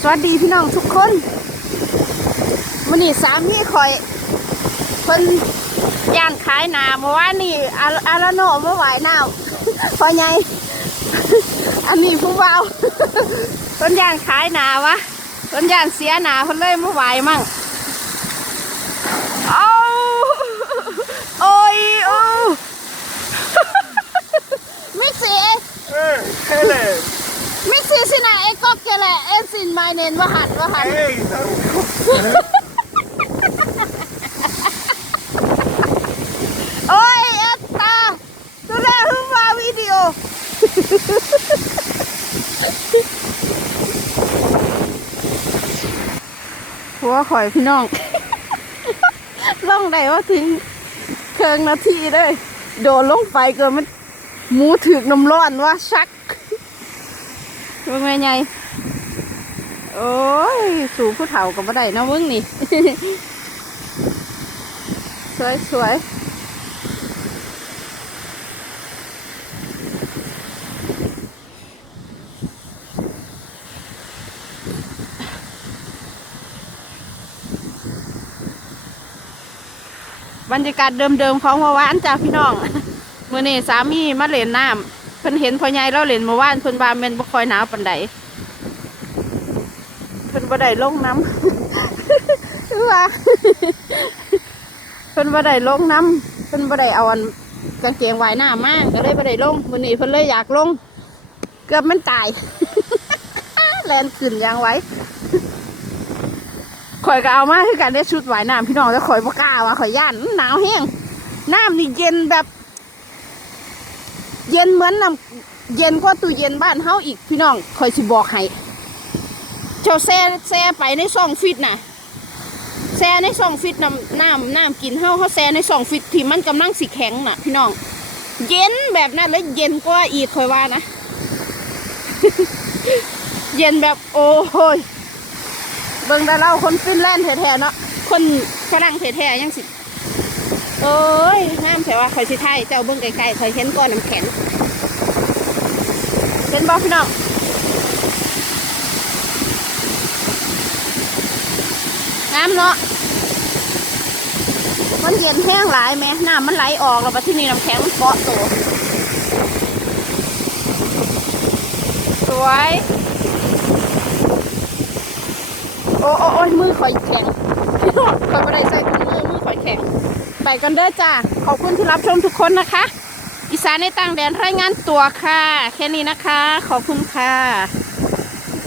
สวัสดีพี่น้องทุกคนมันนี้สามีคอยเพิ่นย่างขายนาเมื่อวานนี่อาอาราโนเมื่อไหวหนาวพอไงอันนี้ผู้เบาเพิ่นย่างขายนาวะเพิ่นย่างเสียนาเพิ่นเลยเมื่อไหวมั่งเอาโอ้ยโอ้ ไม่เสีย Eh, hele. Mitt sinä ei kokeile ensimmäinen vähän vähän. Ei, Oi, että tulee hyvä video. หัวข่อยพี่น้อง ล่องได้ว่าถึงเคิงนาทีเลย โดนลงไปเกินมันหมูถึกน้ำร้อนว่าชักเป็นไงไง โอ้ย สู่ผู้เฒ่ากับบ่ได้นะเวิ้งนี่ สวยสวยบรรยากาศเดิมๆของเมื่อวานจ้าพี่น้องเมื่อนี้สามีมาเล่นน้ำเพิ่นเห็นพ่อใหญ่เราเล่นเมื่อวานเพิ่นว่าแม่นบ่คอยหนาวปานใด พิ่นบ่ได้ลงน้ำคือว่าเพิ่นบ่ได้ลงน้ำเพิ่นบ่ได้เอาอันกางเกงว่ายน้ำมาก็เลยบ่ได้ลงมื้อนี้เพิ่นเลยอยากลง เกือบมันตายแลนขึ้นยางไว้ข่อยก็เอามาคือกันได้ชุดว่ายน้ำพี่น้องแต่ข่อยบ่กล้าว่าข่อยย่านอื้อหนาวแห้งน้ำนี่เย็นแบบ เย็นเหมือนน้ำเย็นกว่าตู้เย็นบ้านเฮาอีกพี่น้องข่อยสิบอกให้ เจ้าแซ่แซ่ไปในซองฟิตน่ะแซ่ในซองฟิตน้ำน้ำน้ำกินเฮาเฮาแซ่ในซองฟิตที่มันกำลังสิแข็งน่ะ พี่น้อง เย็นแบบนั้นเลยเย็นกว่าอีกค่อยว่านะ เย็นแบบโอ้ยเบิ่งแต่เราคนฟินแลนด์แท้ๆเนาะคนฝรั่งแท้ๆยังสิโอ้ยห้ามแต่ว่าคอยสิไทยเจ้าเบิ่งไกลๆคอยเห็นก้อนน้ำแข็งเป็นบ่พี่น้อง น้ำเนาะมันเย็นแห้งหลายไหมน้ำมันไหลออกแล้วปะที่นี่น้ำแข็งมันเกาะตัวสวย โอ้โอ้ยมือข่อยแข็งข่อยไม่ได้ใส่ถุงมือมือข่อยแข็งไปกันเด้อจ้าขอบคุณที่รับชมทุกคนนะคะ อีสานในต่างแดนรายงานตัวค่ะ แค่นี้นะคะ ขอบคุณค่ะ